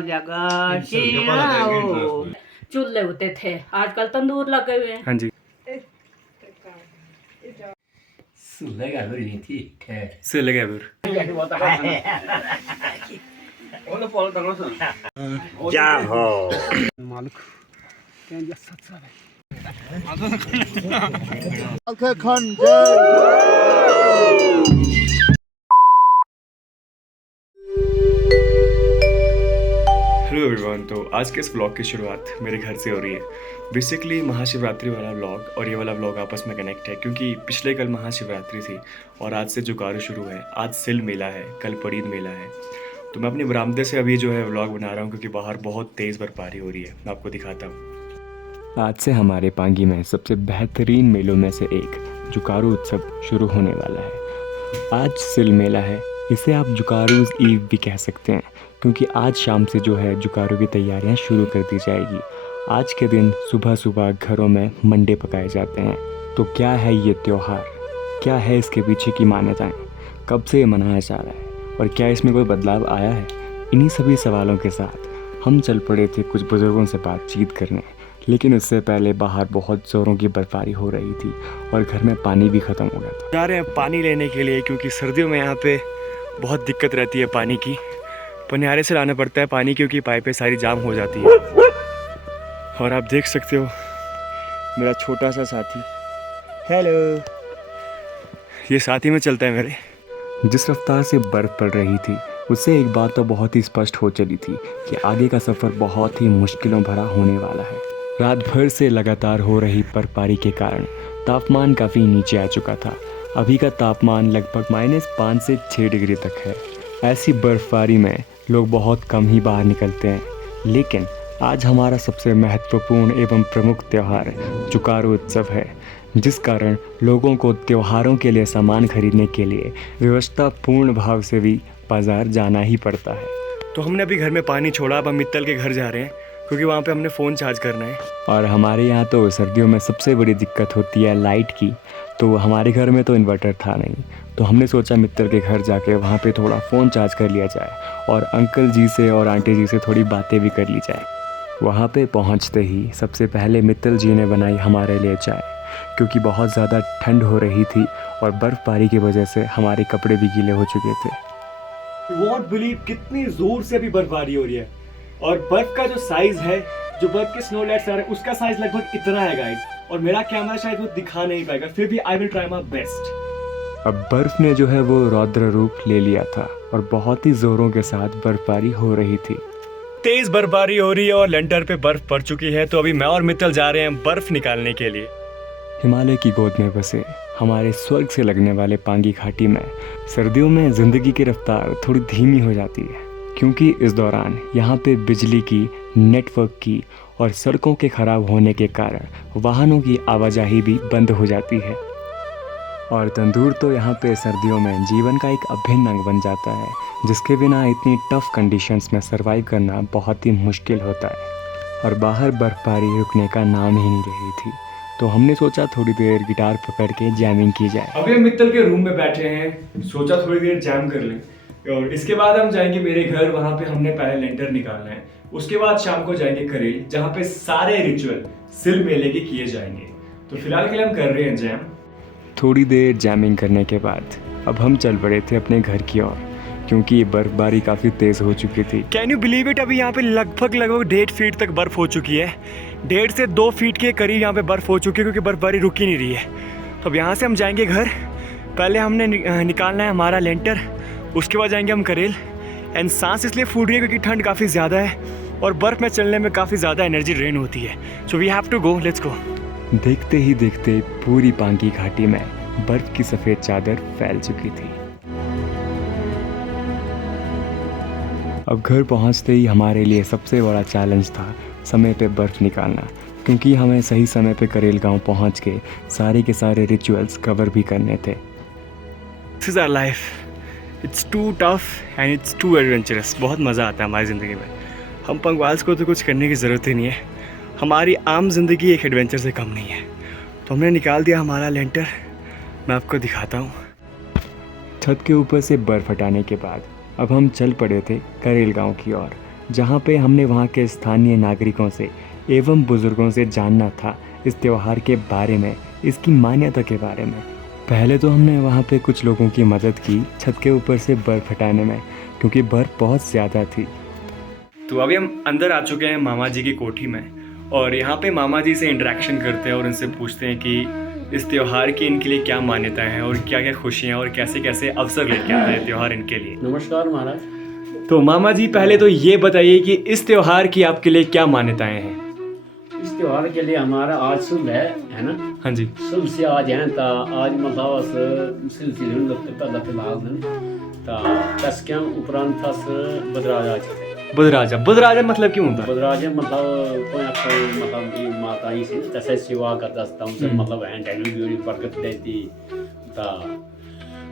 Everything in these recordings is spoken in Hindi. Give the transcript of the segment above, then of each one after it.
जगह चूल्हे होते थे, आजकल तंदूर लगे हुए हैं। हाँ जी। हेलो एवरीवन, तो आज के इस व्लॉग की शुरुआत मेरे घर से हो रही है। बेसिकली महाशिवरात्रि वाला व्लॉग और ये वाला व्लॉग आपस में कनेक्ट है, क्योंकि पिछले कल महाशिवरात्रि थी और आज से जुकारू शुरू है। आज सिल मेला है, कल पड़ीद मेला है। तो मैं अपने बरामदे से अभी जो है व्लॉग बना रहा हूँ, क्योंकि बाहर बहुत तेज़ बर्फबारी हो रही है। मैं आपको दिखाता हूँ। आज से हमारे पांगी में सबसे बेहतरीन मेलों में से एक जुकारू उत्सव शुरू होने वाला है। आज सिल मेला है, इसे आप जुकारूज ईव भी कह सकते हैं, क्योंकि आज शाम से जो है जुकारू की तैयारियां शुरू कर दी जाएगी। आज के दिन सुबह सुबह घरों में मंडे पकाए जाते हैं। तो क्या है ये त्यौहार, क्या है इसके पीछे की मान्यताएं, कब से ये मनाया जा रहा है और क्या इसमें कोई बदलाव आया है? इन्हीं सभी सवालों के साथ हम चल पड़े थे कुछ बुज़ुर्गों से बातचीत करने। लेकिन उससे पहले बाहर बहुत ज़ोरों की बर्फबारी हो रही थी और घर में पानी भी ख़त्म हो गया था। जा रहे हैं पानी लेने के लिए, क्योंकि सर्दियों में यहाँ पे बहुत दिक्कत रहती है पानी की। पनियारे से लाना पड़ता है पानी, क्योंकि पाइपें सारी जाम हो जाती है। और आप देख सकते हो मेरा छोटा सा साथी, हेलो, ये साथी में चलता है मेरे। जिस रफ्तार से बर्फ़ पड़ रही थी उससे एक बात तो बहुत ही स्पष्ट हो चली थी कि आगे का सफ़र बहुत ही मुश्किलों भरा होने वाला है। रात भर से लगातार हो रही बर्फबारी के कारण तापमान काफ़ी नीचे आ चुका था। अभी का तापमान लगभग -5 से 6 डिग्री तक है। ऐसी बर्फबारी में लोग बहुत कम ही बाहर निकलते हैं, लेकिन आज हमारा सबसे महत्वपूर्ण एवं प्रमुख त्यौहार जुकारू उत्सव है, जिस कारण लोगों को त्योहारों के लिए सामान खरीदने के लिए व्यवस्थापूर्ण भाव से भी बाज़ार जाना ही पड़ता है। तो हमने अभी घर में पानी छोड़ा, अब हम मित्तल के घर जा रहे हैं, क्योंकि वहाँ पे हमने फ़ोन चार्ज करना है। और हमारे यहाँ तो सर्दियों में सबसे बड़ी दिक्कत होती है लाइट की। तो हमारे घर में तो इन्वर्टर था नहीं, तो हमने सोचा मित्तल के घर जाके वहाँ पे थोड़ा फ़ोन चार्ज कर लिया जाए और अंकल जी से और आंटी जी से थोड़ी बातें भी कर ली जाए। वहाँ पे पहुँचते ही सबसे पहले मित्तल जी ने बनाई हमारे लिए चाय, क्योंकि बहुत ज़्यादा ठंड हो रही थी और बर्फ़बारी की वजह से हमारे कपड़े भी गीले हो चुके थे। वॉन्ट बिलीव कितनी ज़ोर से अभी बर्फबारी हो रही है, और बर्फ़ का जो साइज़ है, जो बर्फ़ के स्नो लेट्स आ रहे हैं, उसका साइज़ लगभग इतना है गाइस। और मेरा कैमरा शायद वो दिखा नहीं पाएगा, फिर भी I will try my best. अब बर्फ़ ने जो है वो रौद्र रूप ले लिया था और बहुत ही ज़ोरों के साथ बर्फबारी हो रही थी। तेज़ बर्फबारी हो रही है और लेंटर पे बर्फ़ पड़ चुकी है। तो अभी मैं और मित्तल जा रहे हैं बर्फ़ निकालने के लिए। हिमालय की गोद में बसे हमारे स्वर्ग से लगने वाले पांगी घाटी में सर्दियों में ज़िंदगी की रफ्तार थोड़ी धीमी हो जाती है, क्योंकि इस दौरान यहाँ पे बिजली की, नेटवर्क की और सड़कों के ख़राब होने के कारण वाहनों की आवाजाही भी बंद हो जाती है। और तंदूर तो यहाँ पे सर्दियों में जीवन का एक अभिन्न अंग बन जाता है, जिसके बिना इतनी टफ़ कंडीशंस में सर्वाइव करना बहुत ही मुश्किल होता है। और बाहर बर्फबारी रुकने का नाम ही नहीं ले रही थी, तो हमने सोचा थोड़ी देर गिटार पकड़ के जैमिंग की जाए। अभी हम मित्तल के रूम में बैठे हैं, सोचा थोड़ी देर जैम कर लें और इसके बाद हम जाएंगे मेरे घर। वहाँ पे हमने पहले लेंटर निकालना है, उसके बाद शाम को जाएंगे करेल, जहाँ पे सारे रिचुअल सिल मेले के किए जाएंगे। तो फिलहाल के लिए हम कर रहे हैं जैम। थोड़ी देर जैमिंग करने के बाद अब हम चल पड़े थे अपने घर की ओर, क्योंकि ये बर्फबारी काफ़ी तेज़ हो चुकी थी। कैन यू बिलीव इट, अभी यहाँ पे लगभग 1.5 फीट तक बर्फ़ हो चुकी है। 1.5 से 2 फीट के करीब यहाँ पे बर्फ़ हो चुकी है, क्योंकि बर्फबारी रुक ही नहीं रही है। तो अब यहाँ से हम जाएंगे घर। पहले हमने निकालना है हमारा लेंटर, उसके बाद जाएंगे हम करेल। एंड सांस इसलिए फूट रही है क्योंकि ठंड काफ़ी ज़्यादा है और बर्फ़ में चलने में काफ़ी ज़्यादा एनर्जी ड्रेन होती है। So we have to go, let's go. देखते ही देखते पूरी पांगी घाटी में बर्फ़ की सफ़ेद चादर फैल चुकी थी। अब घर पहुंचते ही हमारे लिए सबसे बड़ा चैलेंज था समय पे बर्फ़ निकालना, क्योंकि हमें सही समय पे करेल गांव पहुंच के सारे के सारे रिचुअल्स कवर भी करने थे। This is our life, it's too tough and it's too adventurous. बहुत मज़ा आता है हमारी ज़िंदगी में। हम पंगवाल्स को तो कुछ करने की ज़रूरत ही नहीं है, हमारी आम जिंदगी एक एडवेंचर से कम नहीं है। तो हमने निकाल दिया हमारा लेंटर, मैं आपको दिखाता हूँ। छत के ऊपर से बर्फ़ हटाने के बाद अब हम चल पड़े थे करेल गांव की ओर, जहाँ पे हमने वहाँ के स्थानीय नागरिकों से एवं बुज़ुर्गों से जानना था इस त्यौहार के बारे में, इसकी मान्यता के बारे में। पहले तो हमने वहाँ पे कुछ लोगों की मदद की छत के ऊपर से बर्फ़ हटाने में, क्योंकि बर्फ़ बहुत ज़्यादा थी। तो अभी हम अंदर आ चुके हैं मामा जी की कोठी में, और यहाँ पे मामा जी से इंटरेक्शन करते हैं और उनसे पूछते हैं कि इस त्यौहार की इनके लिए क्या मान्यताएं हैं और क्या क्या खुशियाँ और कैसे कैसे अवसर लेके आता है त्यौहार इनके लिए। नमस्कार महाराज। तो मामा जी पहले तो ये बताइए कि इस त्यौहार की आपके लिए क्या मान्यताएं हैं। इस त्यौहार के लिए हमारा आज सुबह है ना। हाँ जी। सुबह से आज हैं ता आज मतलब सिलसिले में पहला फिलहाल ता तस्क्यां उपरांत थस बदराजा बुधराजा मतलब क्यों होता है? बदराजा मतलब कोई आपको मतलब की माता ही से तसे सेवा करता था उनसे मतलब हैं डेली भी बरकत देती ता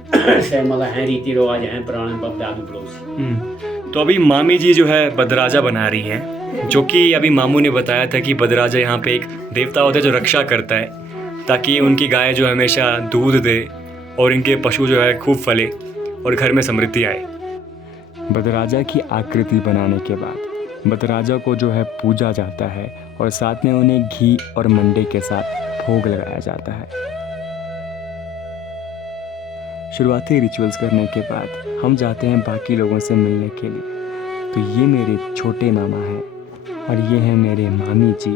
से मतलब हैं रीति रिवाज हैं पुराने बाप दादू पड़ोसी। तो अभी मामी जी जो है बदराजा बना रही हैं, जो कि अभी मामू ने बताया था कि बदराजा यहाँ पे एक देवता होता है जो रक्षा करता है ताकि उनकी गाय जो हमेशा दूध दे और इनके पशु जो है खूब फले और घर में समृद्धि आए। बदराजा की आकृति बनाने के बाद बदराजा को जो है पूजा जाता है और साथ में उन्हें घी और मंडे के साथ भोग लगाया जाता है। शुरुआती रिचुअल्स करने के बाद हम जाते हैं बाकी लोगों से मिलने के लिए। तो ये मेरे छोटे मामा हैं और ये हैं मेरे मामी जी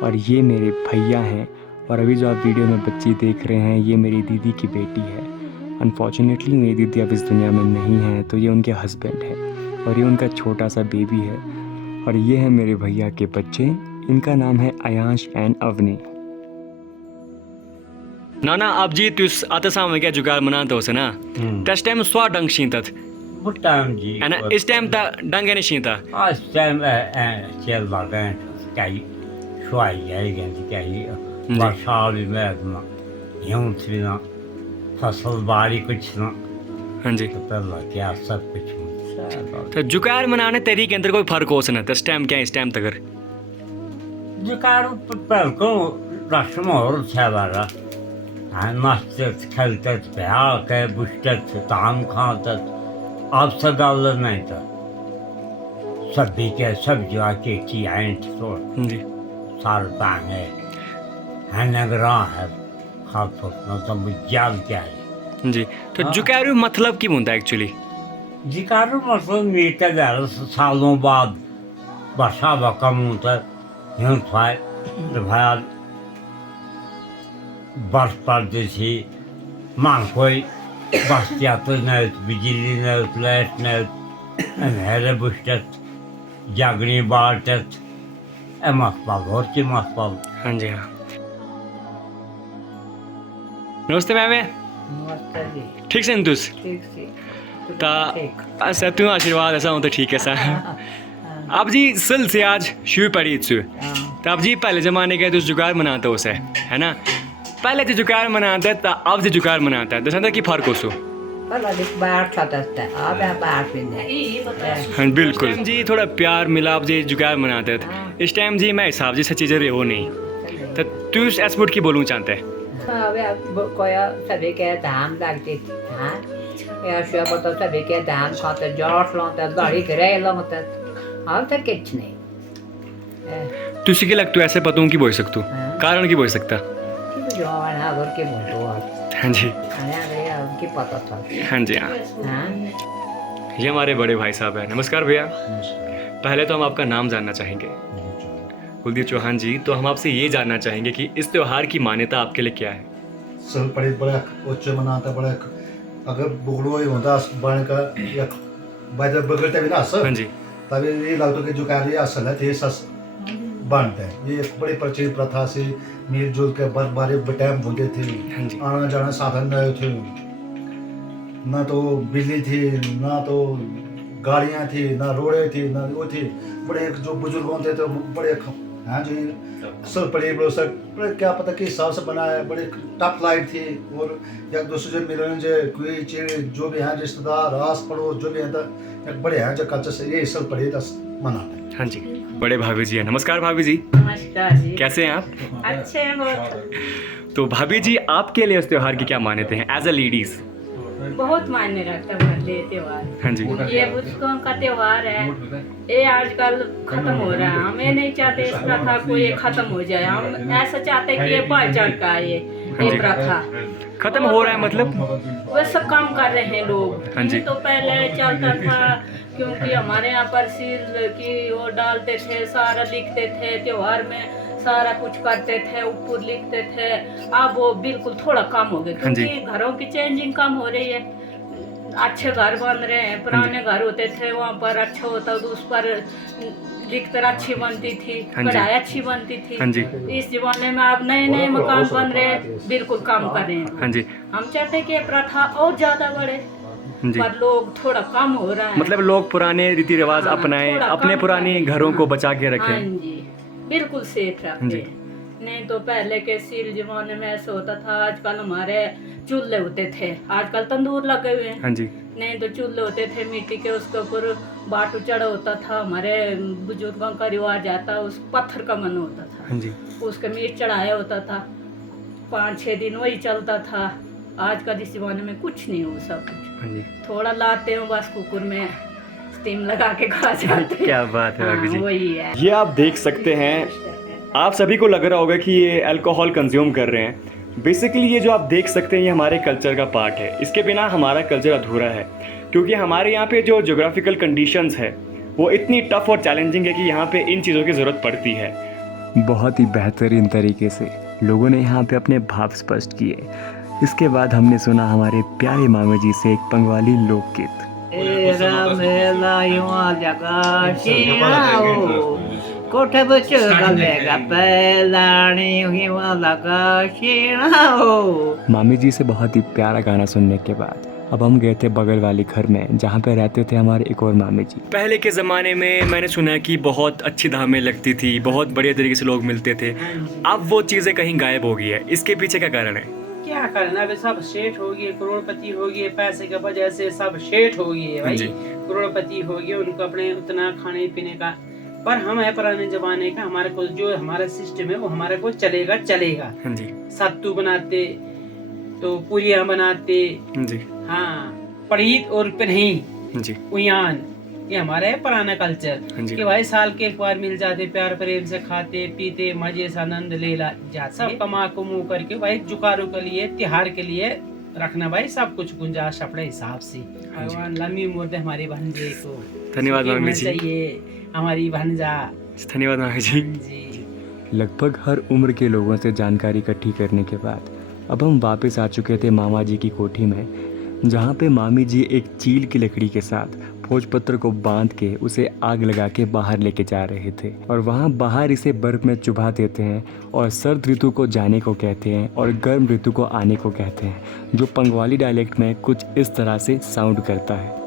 और ये मेरे भैया हैं, और अभी जो आप वीडियो में बच्ची देख रहे हैं ये मेरी दीदी की बेटी है। अनफॉर्चुनेटली मेरी दीदी अब इस दुनिया में नहीं है, तो ये उनके हस्बैंड है और ये उनका छोटा सा बेबी है। और ये है मेरे भैया के बच्चे, इनका नाम है अयांश एंड अवनी। नाना आप जी तुस आता सामने क्या जुगाड़ मनाते हो से ना तस टाइम स्वा डंग शींतत वो टाइम जी है ना, इस टाइम ता डंगे नहीं शींता आज टाइम चल लगा है कई शुआई जाएगा कई वर्षा भी में यूं थी ना फसल बाड़ी कुछ ना। हाँ जी। तो पहला क्या सब कुछ तो जुगाड़ मनाने तरीके के अंदर कोई फर्क हो सना तस टाइम क्या इस टाइम तक जुगाड़ पर को रस्म और छावारा नाचत खेलत प्यार के बुश्तत ताम खात अब सगाल नहीं था सभी के सब जगह के की आंट तो जी सार पांगे है नगरा है खास ना तो जाल क्या है जी। तो जुगाड़ मतलब की होता है एक्चुअली जिकारो मतलब मीठा दर सालों बाद वर्षा कम होता यूं था भाई बर्फ पड़ती थी मांग कोई बस्तियाँ तो नहीं बिजली नहीं लाइट नहीं अंधेरे बुश्तत जागनी बाटत मस्पाल और की मस्पाल। हाँ जी। हाँ नमस्ते मैम। नमस्ते जी। ठीक से तुस ठीक सी ता ऐसा तू आशीर्वाद ऐसा हो तो ठीक है सा अब जी सल से आज शुरू पड़ी तो अब जी पहले ज़माने के तो जुगाड़ मनाते हो से है ना, पहले तो जुगाड़ मनाते है अब जो जुगाड़ मनाता है दस की फर्क हो सो पहला दिख बाहर खाता अब है बाहर पीने। हाँ बिल्कुल जी, थोड़ा प्यार मिला अब जी जुगाड़ मनाते थे इस टाइम जी मैं हिसाब जी चीज़ें रहे हो नहीं तो तू एसपोर्ट की बोलूँ चाहते हैं कोई सभी के धाम लगती थी हाँ या शुभ तो सभी के धाम खाते जोश लाते गाड़ी गिरे लाते अब तक कुछ नहीं तुसी के लगता ऐसे पतों की बोल सकतू कारण की बोल सकता जो है और के बोलतो हाँ जी भैया उनकी पता था हाँ जी। हाँ हाँ ये हमारे बड़े भाई साहब हैं। नमस्कार भैया। पहले तो हम आपका नाम जानना चाहेंगे। कुलदीप चौहान जी, तो हम आपसे ये जानना चाहेंगे कि इस त्योहार की मान्यता आपके लिए क्या है। सल पड़े बड़ा उच्च मनाता बड़ा अगर बुगड़ो ही होता बन का या बाय बगलते भी ना सर हाँ जी तभी ये लगता कि जो कार्य असल है थे सस बनते हैं। ये एक बड़ी प्रचलित प्रथा से मिलजुल के बारे टाइम होते थे, हाँ जी आना जाना साधन नहीं थे, ना तो बिजली थी ना तो गाड़ियाँ थी ना रोडें थी ना वो थी। बड़े जो बुजुर्ग होते थे बड़े हाँ जी सर पड़े बड़े सर बड़े क्या पता किस हिसाब से बनाया, बड़े टफ लाइफ थी और एक दूसरे से मिलने जो कोई चीज जो भी हैं रिश्तेदार आस पड़ोस जो भी है एक बड़े हैं जो कल्चर से ये सब पड़े मनाते हैं। हाँ जी। बड़े भाभी जी हैं। नमस्कार भाभी जी, नमस्कार जी। कैसे हैं आप? अच्छे हैं बहुत। तो भाभी जी आपके लिए इस त्योहार की क्या मान्यता हैं एज अ लेडीज? बहुत मायने रखता है पहले त्योहार। हाँ जी ये बुजुर्गों का त्योहार है, ये आजकल खत्म हो रहा है। हमें नहीं चाहते इस प्रथा को ये खत्म हो जाए, हम ऐसा चाहते कि ये बढ़ चढ़ का ये प्रथा खत्म हो रहा है मतलब वह सब काम कर रहे हैं लोग। हाँ जी। नहीं तो पहले चलता था, क्योंकि हमारे यहाँ पर सील की वो डालते थे, सारा लिखते थे त्योहार में, सारा कुछ करते थे, ऊपर लिखते थे। अब वो बिल्कुल थोड़ा कम हो गया, हाँ जी। क्योंकि घरों की चेंजिंग कम हो रही है, अच्छे घर बन रहे हैं। पुराने घर होते थे वहाँ पर अच्छा होता, तो उस पर लिखकर अच्छी बनती थी, हाँ जी। कढ़ाई अच्छी बनती थी। हाँ जी इस जमाने में अब नए नए मकान बन रहे हैं, बिल्कुल कम कर रहे हैं। हाँ जी हम चाहते हैं कि ये प्रथा और ज्यादा बढ़े, जी पर लोग थोड़ा कम हो रहा है। मतलब लोग पुराने रीति रिवाज हाँ, अपनाएं, थोड़ा अपने कम पुराने करें। घरों को हाँ, बचा के हाँ रखें। जी, बिल्कुल सेफ जी। रखें। नहीं तो पहले के सील जमाने में ऐसा होता था, आजकल हमारे चूल्हे होते थे, आजकल तंदूर लगे हुए हैं। हाँ जी नहीं तो चूल्हे होते थे मिट्टी के, उसके ऊपर बाटू चढ़ा होता था। हमारे बुजुर्गों का रिवाज आता, उस पत्थर का मन होता था, हाँ जी उसके मीट चढ़ाया होता था, 5-6 दिन वही चलता था। आज का इस जमाने में कुछ नहीं हो, सब कुछ हाँ जी थोड़ा लाते हो बस, कुकर में स्टीम लगा के खा जाते हैं। क्या बात है भाभी हाँ, जी। वही है। ये आप देख सकते हैं, आप सभी को लग रहा होगा कि ये अल्कोहल कंज्यूम कर रहे हैं। बेसिकली ये जो आप देख सकते हैं ये हमारे कल्चर का पार्ट है, इसके बिना हमारा कल्चर अधूरा है, क्योंकि हमारे यहाँ पे जो ज्योग्राफिकल कंडीशंस है वो इतनी टफ और चैलेंजिंग है कि यहाँ पे इन चीज़ों की ज़रूरत पड़ती है। बहुत ही बेहतरीन तरीके से लोगों ने यहाँ पे अपने भाव स्पष्ट किए। इसके बाद हमने सुना हमारे प्यारे मामा जी से एक पंगवाली लोकगीत। कोठे बच्च गलेगा पहलानी हुई लगा शीना हो। मामी जी से बहुत ही प्यारा गाना सुनने के बाद अब हम गए थे बगल वाली घर में, जहाँ पे रहते थे हमारे एक और मामी जी। पहले के ज़माने में मैंने सुना है कि बहुत अच्छी धामें लगती थी, बहुत बढ़िया तरीके से लोग मिलते थे। अब वो चीज़ें कहीं गायब हो गई है, इसके पीछे क्या कारण है? क्या करना, अभी सब सेठ हो गए, करोड़पति हो गए, पैसे की वजह से सब सेठ हो गए भाई, जी। करोड़पति हो गए, उनको अपने उतना खाने पीने का। पर हम है पुराने जमाने का, हमारे को जो हमारा सिस्टम है वो हमारे को चलेगा चलेगा। हाँ जी सत्तू बनाते तो पूरियां बनाते, जी हाँ पढ़ीत और पिन्ही जी उयान, ये हमारा है पुराना कल्चर हाँ जी। कि भाई साल के एक बार मिल जाते, प्यार प्रेम से खाते पीते, मजे से आनंद ले जाते, सब कमा कुमू करके भाई जुकारू के लिए, त्योहार के लिए रखना भाई सब कुछ गुंजाइश अपने हिसाब से। भगवान लंबी उम्र दे हमारी भांजे को, धन्यवाद सुखी मामी होना जी। चाहिए हमारी भांजा धन्यवाद मामी जी। जी। लगभग हर उम्र के लोगों से जानकारी इकट्ठी करने के बाद अब हम वापस आ चुके थे मामा जी की कोठी में, जहाँ पे मामी जी एक चील की लकड़ी के साथ भोजपत्र को बांध के उसे आग लगा के बाहर लेके जा रहे थे, और वहाँ बाहर इसे बर्फ में चुभा देते हैं और सर्द ऋतु को जाने को कहते हैं और गर्म ऋतु को आने को कहते हैं, जो पंगवाली डायलेक्ट में कुछ इस तरह से साउंड करता है।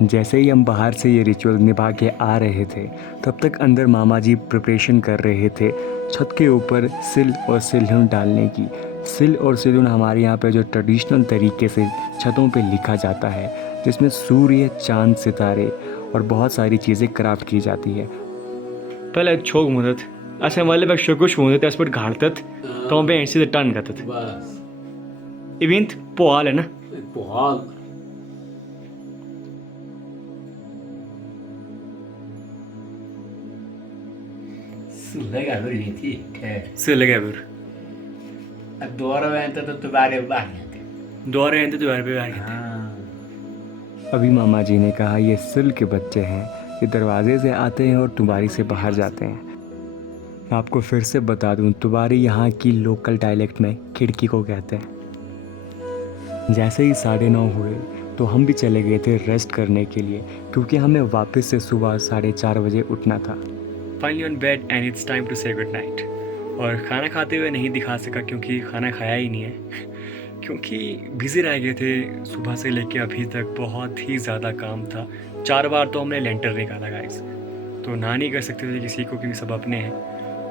जैसे ही हम बाहर से ये रिचुअल निभा के आ रहे थे, तब तक अंदर मामा जी प्रिपरेशन कर रहे थे छत के ऊपर सिल और सिलहुन डालने की। सिल और सिलहुन हमारे यहाँ पे जो ट्रेडिशनल तरीके से छतों पे लिखा जाता है, जिसमें सूर्य, चांद, सितारे और बहुत सारी चीज़ें क्राफ्ट की जाती है। पहले छोग मुदत अच्छा मतलब शोकुश मुदत उस पर घाड़तत तो पे ऐसे टन करतत बस इवेंट पोहाल है ना बहुत सुलेगा बड़ी थी खैर से लगे फिर अब दोबारा में तो तुम्हारे बाहर दोबारा आए तो दोबारा पे आ गए। हाँ अभी मामा जी ने कहा ये सिल के बच्चे हैं, ये दरवाजे से आते हैं और तुम्हारी से बाहर जाते हैं। आपको फिर से बता दूं, तुम्हारी यहाँ की लोकल डायलेक्ट में खिड़की को कहते हैं। जैसे ही 9:30 हुए तो हम भी चले गए थे रेस्ट करने के लिए, क्योंकि हमें वापस से सुबह 4:30 बजे उठना था। Finally on bed and it's time to say good night. और खाना खाते हुए नहीं दिखा सका क्योंकि खाना खाया ही नहीं है क्योंकि बिज़ी रह गए थे सुबह से लेके अभी तक, बहुत ही ज़्यादा काम था। 4 बार तो हमने लेंटर निकाला गाइस, तो ना नहीं कर सकते थे किसी को क्योंकि सब अपने हैं।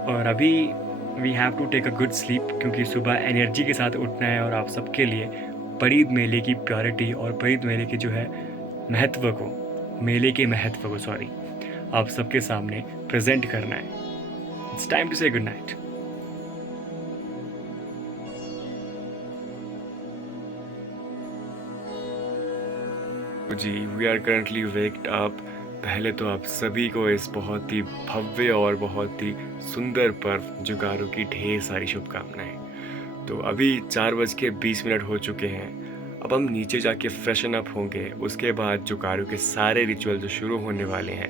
और अभी we have to take a good sleep क्योंकि सुबह एनर्जी के साथ उठना है और आप सबके लिए बरीद मेले की प्योरिटी और बरीद मेले के जो है महत्व को, मेले के महत्व को सॉरी आप सबके सामने प्रेजेंट करना है। It's time to say good night. जी, we are currently waked up. पहले तो आप सभी को इस बहुत ही भव्य और बहुत ही सुंदर पर्व जुगारू की ढेर सारी शुभकामनाएं। तो अभी 4:20 हो चुके हैं। अब हम नीचे जाके फ्रेशन अप होंगे, उसके बाद जुगारू के सारे रिचुअल जो शुरू होने वाले हैं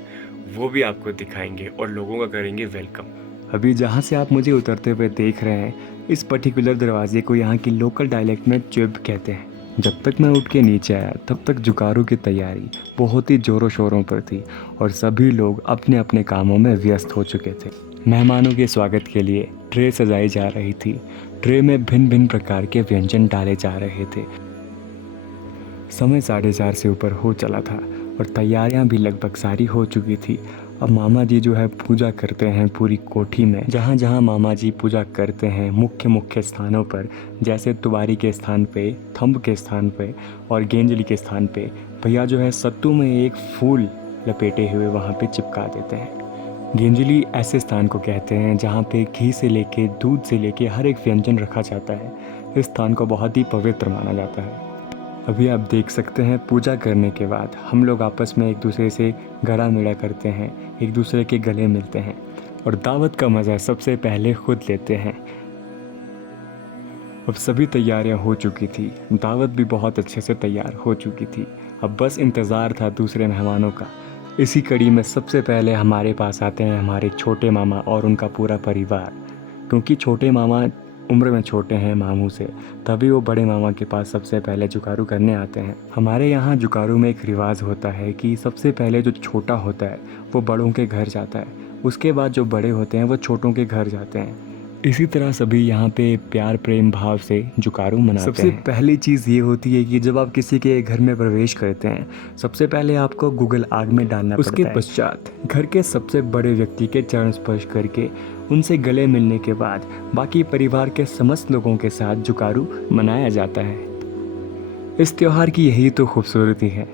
वो भी आपको दिखाएंगे और लोगों का करेंगे वेलकम। अभी जहाँ से आप मुझे उतरते हुए देख रहे हैं, इस पर्टिकुलर दरवाजे को यहाँ की लोकल डायलेक्ट में चुब कहते हैं। जब तक मैं उठ के नीचे आया तब तक जुगारू की तैयारी बहुत ही ज़ोरों शोरों पर थी और सभी लोग अपने अपने कामों में व्यस्त हो चुके थे। मेहमानों के स्वागत के लिए ट्रे सजाई जा रही थी। ट्रे में भिन्न भिन्न प्रकार के व्यंजन डाले जा रहे थे। समय 4:30 से ऊपर हो चला था और तैयारियां भी लगभग सारी हो चुकी थी। अब मामा जी जो है पूजा करते हैं पूरी कोठी में। जहाँ जहाँ मामा जी पूजा करते हैं मुख्य स्थानों पर, जैसे तुबारी के स्थान पे, थंब के स्थान पे और गेंजली के स्थान पे, भैया जो है सत्तू में एक फूल लपेटे हुए वहाँ पे चिपका देते हैं। गेंजली ऐसे स्थान को कहते हैं जहाँ पे घी से लेके दूध से लेके हर एक व्यंजन रखा जाता है। इस स्थान को बहुत ही पवित्र माना जाता है। अभी आप देख सकते हैं पूजा करने के बाद हम लोग आपस में एक दूसरे से गला मिला करते हैं, एक दूसरे के गले मिलते हैं और दावत का मज़ा सबसे पहले खुद लेते हैं। अब सभी तैयारियां हो चुकी थी, दावत भी बहुत अच्छे से तैयार हो चुकी थी। अब बस इंतज़ार था दूसरे मेहमानों का। इसी कड़ी में सबसे पहले हमारे पास आते हैं हमारे छोटे मामा और उनका पूरा परिवार। क्योंकि छोटे मामा उम्र में छोटे हैं मामू से, तभी वो बड़े मामा के पास सबसे पहले जुगारू करने आते हैं। हमारे यहाँ जुगारू में एक रिवाज होता है कि सबसे पहले जो छोटा होता है वो बड़ों के घर जाता है, उसके बाद जो बड़े होते हैं वो छोटों के घर जाते हैं। इसी तरह सभी यहाँ पे प्यार प्रेम भाव से जुगारू मनाते हैं। सबसे पहली चीज़ ये होती है कि जब आप किसी के घर में प्रवेश करते हैं सबसे पहले आपको गूगल आग में डालना पड़ता है। उसके पश्चात घर के सबसे बड़े व्यक्ति के चरण स्पर्श करके उनसे गले मिलने के बाद बाकी परिवार के समस्त लोगों के साथ जुगारू मनाया जाता है। इस त्यौहार की यही तो खूबसूरती है,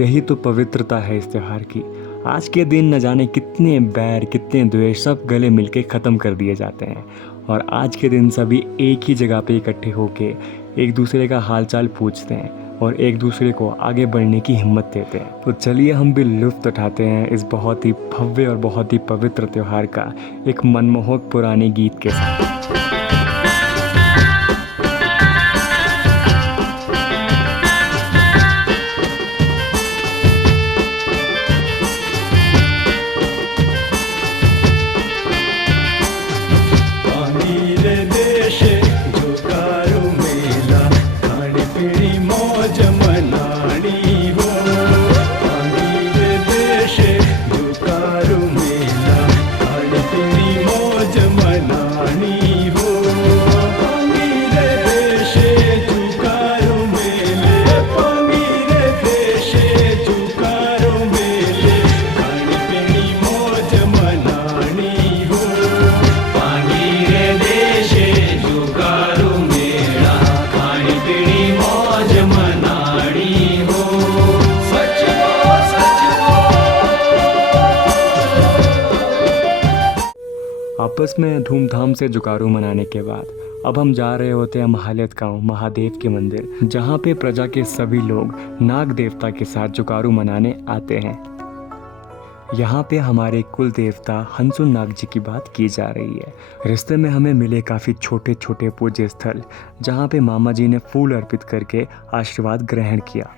यही तो पवित्रता है इस त्यौहार की। आज के दिन न जाने कितने बैर कितने द्वेष सब गले मिलके ख़त्म कर दिए जाते हैं और आज के दिन सभी एक ही जगह पे इकट्ठे होके एक दूसरे का हालचाल पूछते हैं और एक दूसरे को आगे बढ़ने की हिम्मत देते हैं। तो चलिए हम भी लुत्फ़ उठाते हैं इस बहुत ही भव्य और बहुत ही पवित्र त्यौहार का एक मनमोहक पुराने गीत के साथ। आपस में धूमधाम से जुगारू मनाने के बाद अब हम जा रहे होते हैं महालेत गांव महादेव के मंदिर, जहां पे प्रजा के सभी लोग नाग देवता के साथ जुगारू मनाने आते हैं। यहाँ पे हमारे कुल देवता हंसुन नाग जी की बात की जा रही है। रिश्ते में हमें मिले काफ़ी छोटे छोटे पूज्य स्थल, जहाँ पे मामा जी ने फूल अर्पित करके आशीर्वाद ग्रहण किया।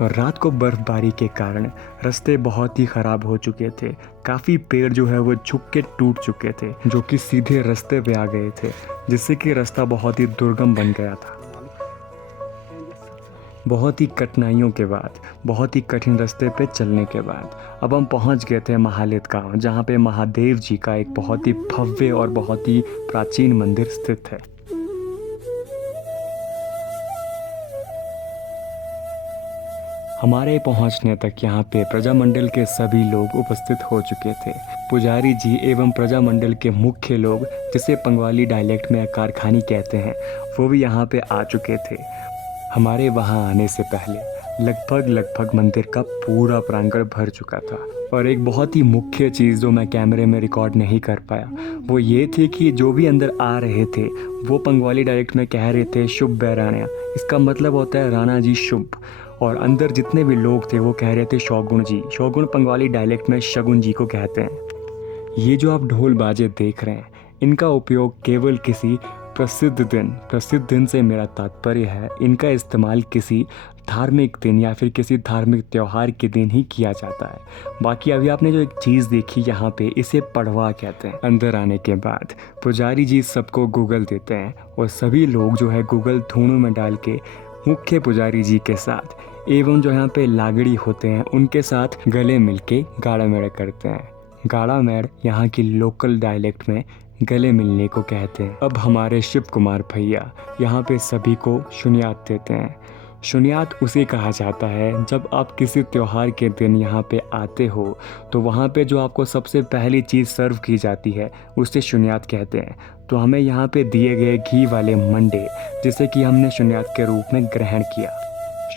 और रात को बर्फबारी के कारण रास्ते बहुत ही ख़राब हो चुके थे। काफ़ी पेड़ जो है वो झुक के टूट चुके थे, जो कि सीधे रास्ते पे आ गए थे, जिससे कि रास्ता बहुत ही दुर्गम बन गया था। बहुत ही कठिनाइयों के बाद, बहुत ही कठिन रास्ते पे चलने के बाद अब हम पहुंच गए थे महालेत गाँव, जहाँ पे महादेव जी का एक बहुत ही भव्य और बहुत ही प्राचीन मंदिर स्थित है। हमारे पहुंचने तक यहाँ पे प्रजामंडल के सभी लोग उपस्थित हो चुके थे। पुजारी जी एवं प्रजामंडल के मुख्य लोग, जिसे पंगवाली डायलेक्ट में कारखानी कहते हैं, वो भी यहाँ पे आ चुके थे। हमारे वहाँ आने से पहले लगभग मंदिर का पूरा प्रांगण भर चुका था। और एक बहुत ही मुख्य चीज़ जो मैं कैमरे में रिकॉर्ड नहीं कर पाया वो ये थी कि जो भी अंदर आ रहे थे वो पंगवाली डायलेक्ट में कह रहे थे शुभ बैराणा। इसका मतलब होता है राणा जी शुभ। और अंदर जितने भी लोग थे वो कह रहे थे शौगुन जी। शौगुन बंगाली डायलेक्ट में शगुन जी को कहते हैं। ये जो आप ढोल बाजे देख रहे हैं, इनका उपयोग केवल किसी प्रसिद्ध दिन से मेरा तात्पर्य है, इनका इस्तेमाल किसी धार्मिक दिन या फिर किसी धार्मिक त्यौहार के दिन ही किया जाता है। बाकी अभी आपने जो एक चीज़ देखी यहाँ पे, इसे पड़वा कहते हैं। अंदर आने के बाद पुजारी जी सबको गूगल देते हैं और सभी लोग जो है गूगल धुनों में डाल के मुख्य पुजारी जी के साथ एवं जो यहाँ पे लागड़ी होते हैं उनके साथ गले मिलके गाड़ा मेड़ करते हैं। गाड़ा मेड़ यहाँ की लोकल डायलेक्ट में गले मिलने को कहते हैं। अब हमारे शिव कुमार भैया यहाँ पे सभी को शुनियात देते हैं। शुनियात उसे कहा जाता है जब आप किसी त्यौहार के दिन यहाँ पे आते हो तो वहाँ पे जो आपको सबसे पहली चीज़ सर्व की जाती है उसे शुनियात कहते हैं। तो हमें यहाँ पे दिए गए घी वाले मंडे जिसे कि हमने शुनियात के रूप में ग्रहण किया।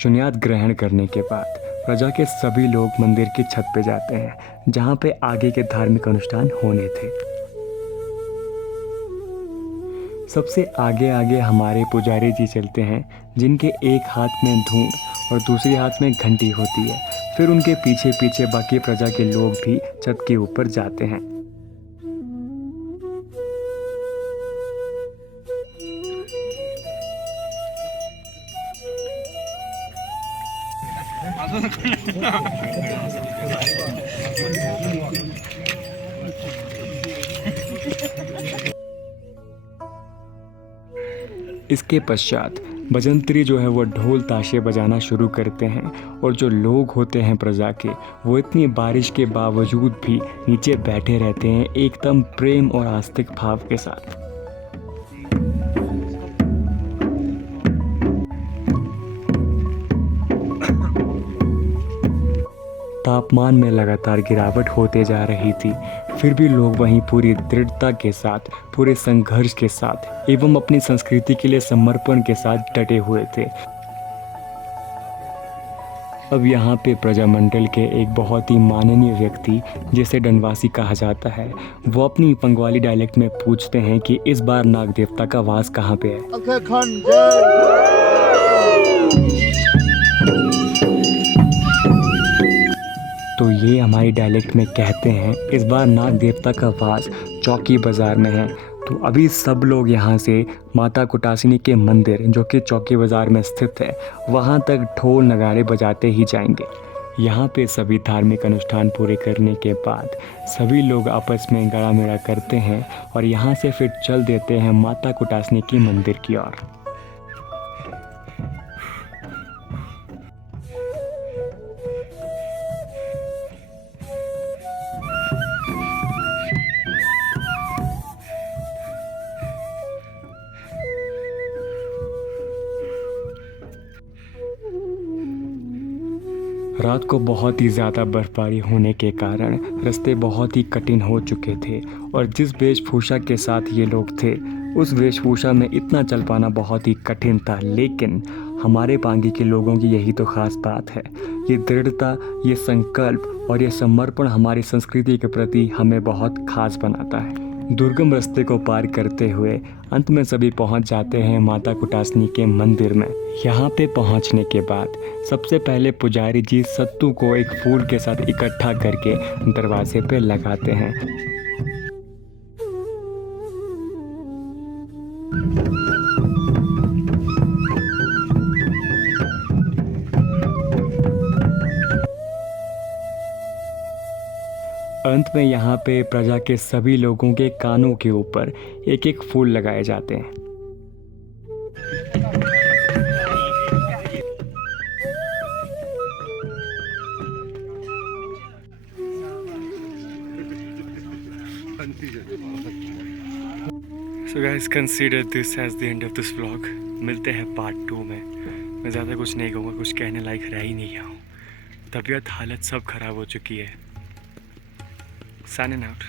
शुनियात ग्रहण करने के बाद प्रजा के सभी लोग मंदिर की छत पे जाते हैं जहाँ पे आगे के धार्मिक अनुष्ठान होने थे। सबसे आगे आगे हमारे पुजारी जी चलते हैं जिनके एक हाथ में धून और दूसरे हाथ में घंटी होती है। फिर उनके पीछे पीछे बाकी प्रजा के लोग भी छत के ऊपर जाते हैं। इसके पश्चात भजंत्री जो है वो ढोल ताशे बजाना शुरू करते हैं और जो लोग होते हैं प्रजा के वो इतनी बारिश के बावजूद भी नीचे बैठे रहते हैं एकदम प्रेम और आस्तिक भाव के साथ। तापमान में लगातार गिरावट होते जा रही थी, फिर भी लोग वहीं पूरी दृढ़ता के साथ, पूरे संघर्ष के साथ एवं अपनी संस्कृति के लिए समर्पण के साथ डटे हुए थे। अब यहाँ पे प्रजामंडल के एक बहुत ही माननीय व्यक्ति जिसे डनवासी कहा जाता है, वो अपनी बंगाली डायलेक्ट में पूछते हैं कि इस बार नाग देवता का वास कहाँ पे है। तो ये हमारी डायलेक्ट में कहते हैं इस बार नाग देवता का वास चौकी बाज़ार में है। तो अभी सब लोग यहाँ से माता कुटासिनी के मंदिर जो कि चौकी बाज़ार में स्थित है वहाँ तक ढोल नगाड़े बजाते ही जाएंगे। यहाँ पे सभी धार्मिक अनुष्ठान पूरे करने के बाद सभी लोग आपस में गड़ा मेड़ा करते हैं और यहाँ से फिर चल देते हैं माता कुटासिनी की मंदिर की ओर। रात को बहुत ही ज़्यादा बर्फबारी होने के कारण रास्ते बहुत ही कठिन हो चुके थे और जिस वेशभूषा के साथ ये लोग थे उस वेशभूषा में इतना चल पाना बहुत ही कठिन था। लेकिन हमारे पांगी के लोगों की यही तो ख़ास बात है, ये दृढ़ता, ये संकल्प और ये समर्पण हमारी संस्कृति के प्रति हमें बहुत खास बनाता है। दुर्गम रास्ते को पार करते हुए अंत में सभी पहुंच जाते हैं माता कुटासिनी के मंदिर में। यहाँ पे पहुंचने के बाद सबसे पहले पुजारी जी सत्तू को एक फूल के साथ इकट्ठा करके दरवाजे पे लगाते हैं। अंत में यहाँ पे प्रजा के सभी लोगों के कानों के ऊपर एक एक फूल लगाए जाते हैं। So guys, consider this as the end of this vlog. मिलते हैं पार्ट 2 में। मैं ज़्यादा कुछ नहीं कहूँगा, कुछ कहने लायक रह ही नहीं गया हूँ। तबीयत हालत सब ख़राब हो चुकी है। Signing out.